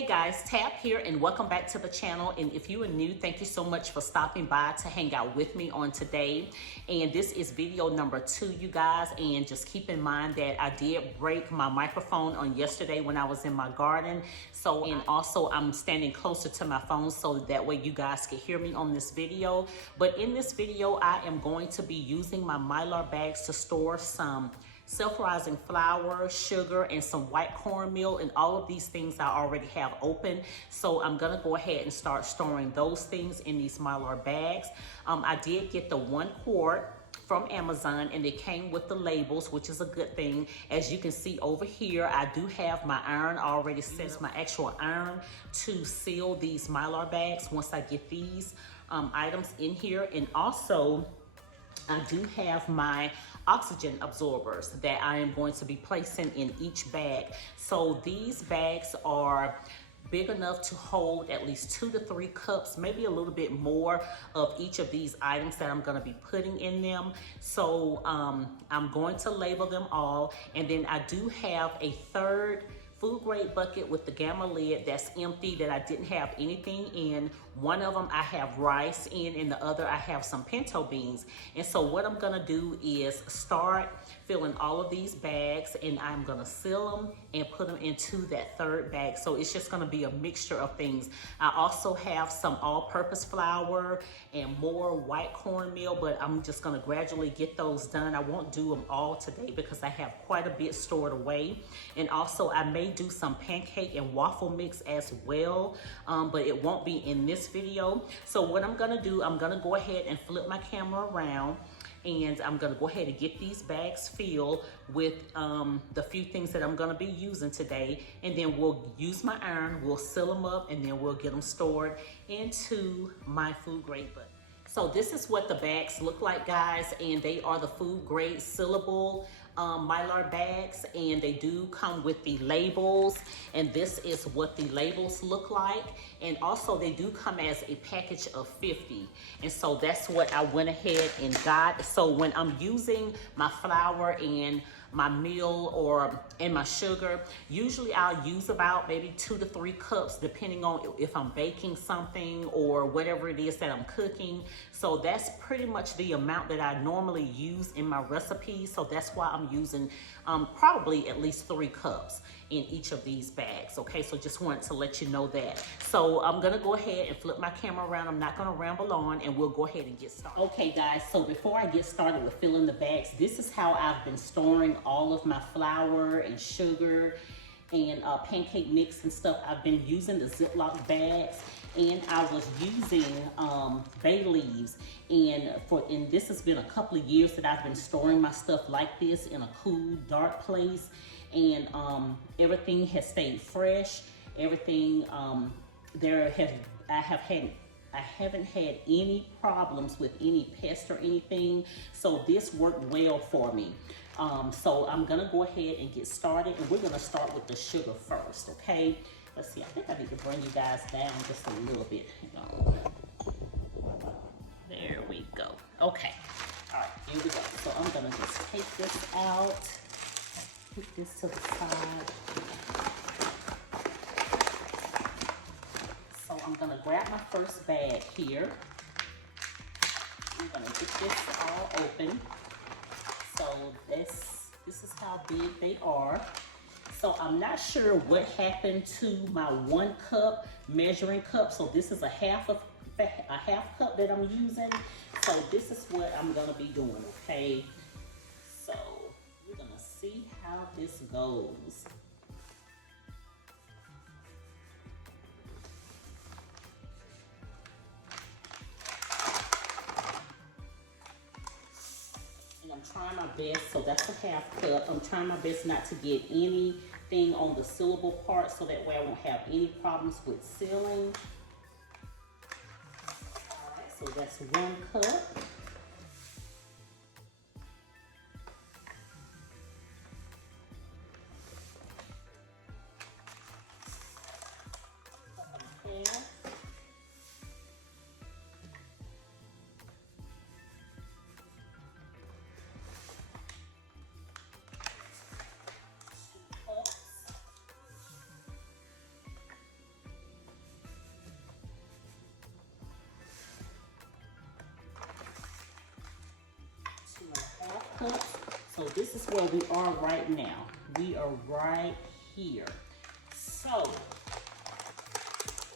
Hey guys, Tab here and welcome back to the channel. And if you are new, thank you so much for stopping by to hang out with me on today. And this is video number 2, you guys. And just keep in mind that I did break my microphone on yesterday when I was in my garden. So, and also I'm standing closer to my phone so that way you guys can hear me on this video. But in this video, I am going to be using my Mylar bags to store some self-rising flour, sugar, and some white cornmeal, and all of these things I already have open. So I'm gonna go ahead and start storing those things in these Mylar bags. I did get the 1 quart from Amazon and it came with the labels, which is a good thing. As you can see over here, I do have my iron already set, my actual iron to seal these Mylar bags once I get these items in here. And also, I do have my oxygen absorbers that I am going to be placing in each bag. So these bags are big enough to hold at least 2 to 3 cups, maybe a little bit more of each of these items that I'm going to be putting in them. So I'm going to label them all. And then I do have a third food grade bucket with the gamma lid that's empty that I didn't have anything in. One of them I have rice in and the other I have some pinto beans. And so what I'm gonna do is start filling all of these bags and I'm gonna seal them and put them into that third bag. So it's just gonna be a mixture of things. I also have some all-purpose flour and more white cornmeal, but I'm just gonna gradually get those done. I won't do them all today because I have quite a bit stored away. And also I may do some pancake and waffle mix as well, but it won't be in this video. So what I'm gonna do, I'm gonna go ahead and flip my camera around and I'm gonna go ahead and get these bags filled with the few things that I'm gonna be using today, and then we'll use my iron, we'll seal them up, and then we'll get them stored into my food grade bucket. So this is what the bags look like, guys, and they are the food grade sealable Mylar bags, and they do come with the labels, and this is what the labels look like. And also they do come as a package of 50, and so that's what I went ahead and got. So when I'm using my flour and my meal and my sugar, usually I'll use about maybe 2 to 3 cups depending on if I'm baking something or whatever it is that I'm cooking. So that's pretty much the amount that I normally use in my recipes. So that's why I'm using probably at least 3 cups in each of these bags. Okay, so just wanted to let you know that. So I'm gonna go ahead and flip my camera around. I'm not gonna ramble on, and we'll go ahead and get started. Okay guys, so before I get started with filling the bags, this is how I've been storing all of my flour and sugar and pancake mix and stuff. I've been using the Ziploc bags, and I was using bay leaves, and this has been a couple of years that I've been storing my stuff like this in a cool, dark place, and everything has stayed fresh. Everything I haven't had any problems with any pest or anything, so this worked well for me. So I'm gonna go ahead and get started, and we're gonna start with the sugar first, okay? Let's see, I think I need to bring you guys down just a little bit. There we go. Okay, all right, here we go. So I'm gonna just take this out, put this to the side. So I'm gonna grab my first bag here. I'm gonna get this all open. So this is how big they are. So I'm not sure what happened to my 1 cup measuring cup. So this is a half cup that I'm using. So this is what I'm gonna be doing, okay? So we're gonna see how this goes. I'm trying my best, so that's a half cup. I'm trying my best not to get anything on the sealable part, so that way I won't have any problems with sealing. All right, so that's 1 cup. So this is where we are right now. We are right here. So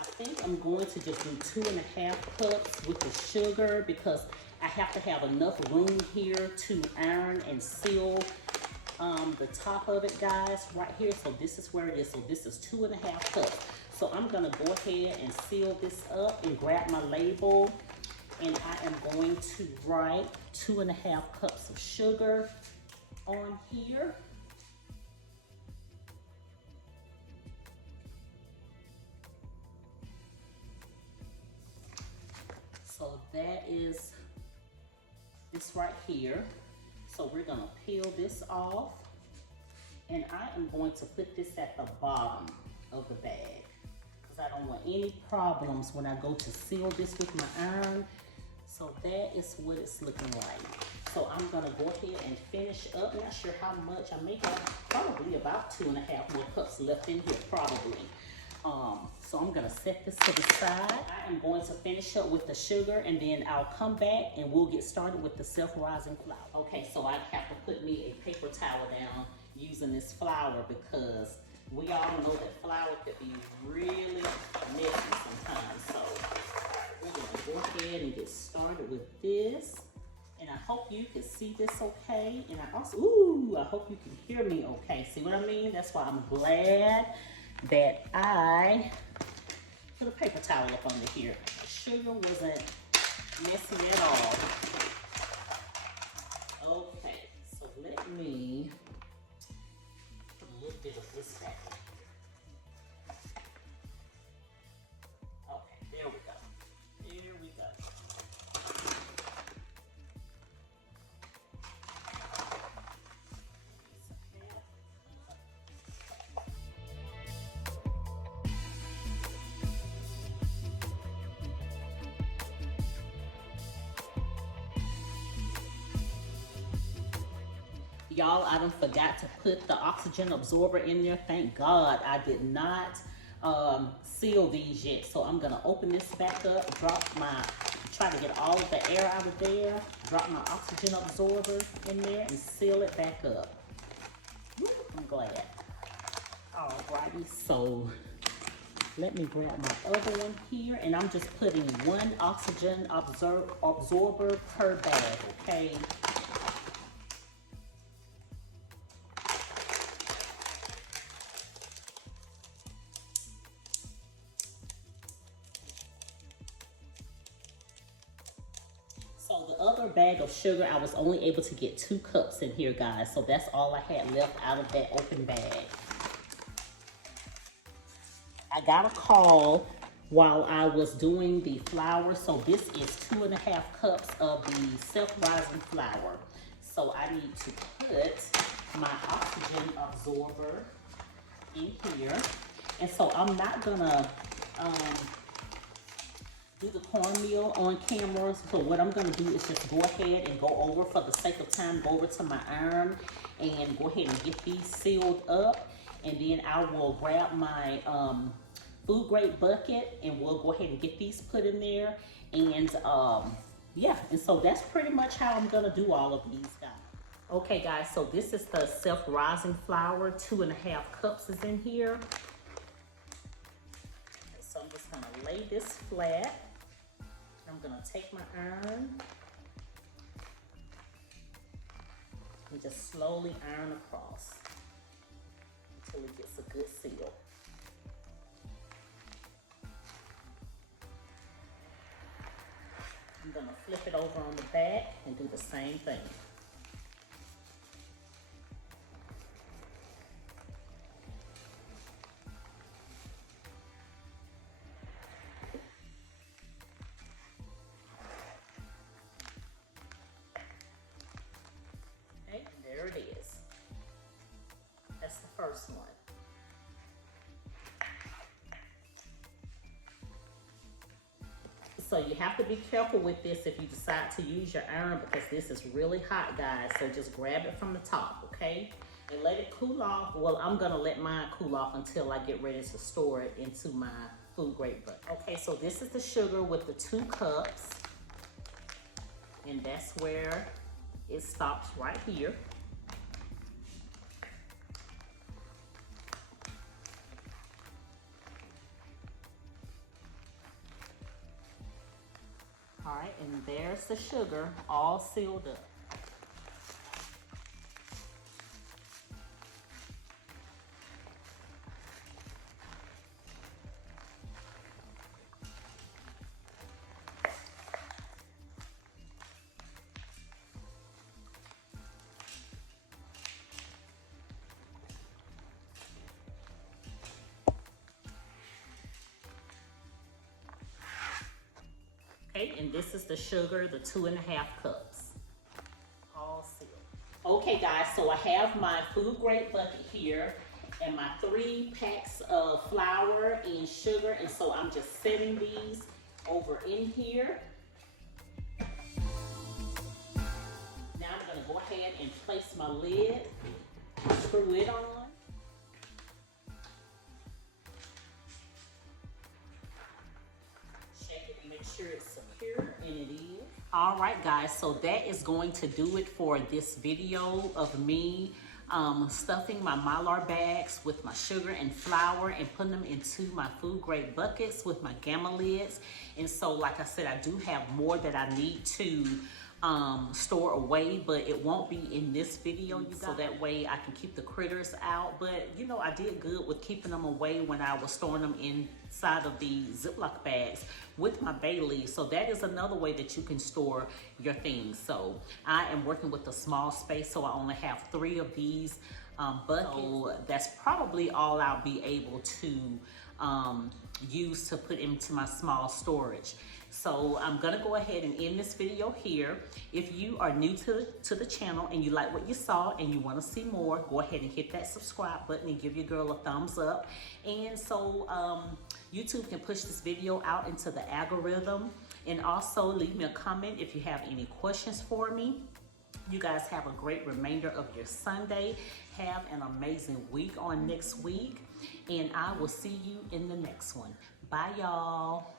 I think I'm going to just do 2.5 cups with the sugar because I have to have enough room here to iron and seal the top of it, guys, right here. So this is where it is. So this is 2.5 cups. So I'm gonna go ahead and seal this up and grab my label, and I am going to write 2.5 cups of sugar on here. So that is this right here. So we're gonna peel this off, and I am going to put this at the bottom of the bag because I don't want any problems when I go to seal this with my iron. So that is what it's looking like. So I'm gonna go ahead and finish up. Not sure how much. I may have probably about 2.5 more cups left in here, probably. So I'm gonna set this to the side. I am going to finish up with the sugar, and then I'll come back and we'll get started with the self-rising flour. Okay, so I have to put me a paper towel down using this flour because we all know that flour could be really messy sometimes. So we're gonna go ahead and get started with this. And I hope you can see this okay. And I also, I hope you can hear me okay. See what I mean? That's why I'm glad that I put a paper towel up under here. Sugar wasn't messy at all. Okay, so let me put a little bit of this back. Okay, there we go. There we go. Y'all, I done forgot to put the oxygen absorber in there. Thank God I did not seal these yet. So I'm gonna open this back up, try to get all of the air out of there, drop my oxygen absorber in there and seal it back up. I'm glad. Alrighty, so let me grab my other one here, and I'm just putting 1 oxygen absorber per bag, okay? So the other bag of sugar, I was only able to get 2 cups in here, guys. So that's all I had left out of that open bag. I got a call while I was doing the flour. So this is 2.5 cups of the self-rising flour. So I need to put my oxygen absorber in here. And so I'm not gonna do the cornmeal on camera. So what I'm gonna do is just go ahead and go over, for the sake of time, go over to my iron and go ahead and get these sealed up. And then I will grab my food grade bucket and we'll go ahead and get these put in there. And yeah, and so that's pretty much how I'm gonna do all of these, guys. Okay guys, so this is the self-rising flour. 2.5 cups is in here. So I'm just gonna lay this flat. I'm gonna take my iron and just slowly iron across until it gets a good seal. I'm gonna flip it over on the back and do the same thing. Okay, and there it is. That's the first one. So you have to be careful with this if you decide to use your iron, because this is really hot, guys. So just grab it from the top, okay? And let it cool off. Well, I'm gonna let mine cool off until I get ready to store it into my food grade bucket. Okay, so this is the sugar with the 2 cups. And that's where it stops, right here. All right, and there's the sugar all sealed up. Okay, and this is the sugar, the 2.5 cups. All sealed. Okay guys, so I have my food grade bucket here and my 3 packs of flour and sugar, and so I'm just setting these over in here. Now I'm gonna go ahead and place my lid, screw it on. Make sure it's secure, and it is. All right guys, so that is going to do it for this video of me stuffing my Mylar bags with my sugar and flour and putting them into my food grade buckets with my gamma lids. And so like I said, I do have more that I need to store away, but it won't be in this video, so that way I can keep the critters out. But you know, I did good with keeping them away when I was storing them inside of the Ziploc bags with my bay leaves. So that is another way that you can store your things. So I am working with a small space, so I only have 3 of these buckets. So that's probably all I'll be able to use to put into my small storage. So I'm gonna go ahead and end this video here. If you are new to the channel and you like what you saw and you wanna see more, go ahead and hit that subscribe button and give your girl a thumbs up. And so YouTube can push this video out into the algorithm. And also leave me a comment if you have any questions for me. You guys have a great remainder of your Sunday. Have an amazing week on next week. And I will see you in the next one. Bye, y'all.